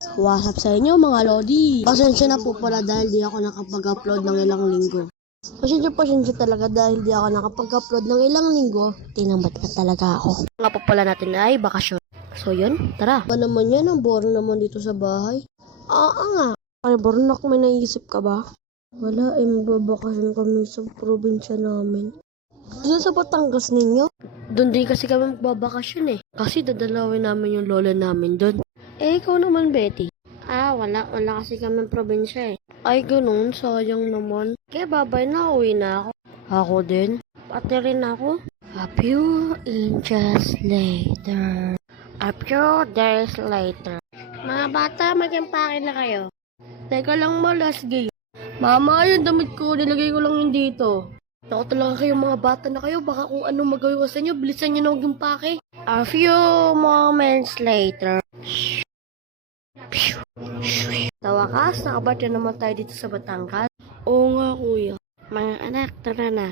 What's up sa inyo mga lodi? Pasensya na po pala dahil di ako nakapag-upload ng ilang linggo. Pasensya talaga dahil di ako nakapag-upload ng ilang linggo. Tinambat na talaga ako. Nga po pala natin ay bakasyon. So yun, tara. Ba naman yan? Ang boring naman dito sa bahay. Nga. Ay, Bornak, may naisip ka ba? Wala, magbabakasyon kami sa probinsya namin. Doon sa Batangas ninyo? Doon din kasi kami magbabakasyon eh. Kasi dadalawin namin yung lola namin doon. Ikaw naman, Betty. Wala kasi kami probinsya eh. Ay, ganun, sayang naman. Kaya babay na, uwi na ako. Ako din. Pati rin ako. A few inches later. A few days later. Mga bata, mag-impake na kayo. Teka lang, malas gay. Mama, yung damit ko, nilagay ko lang yun dito. Naku talaga kayo mga bata na kayo, baka kung anong magawin ko sa inyo, bilisan nyo na huwag yung pake. A few moments later. Sa wakas, nakabati naman tayo dito sa Batangas. Oo nga kuya. Mga anak, tara na.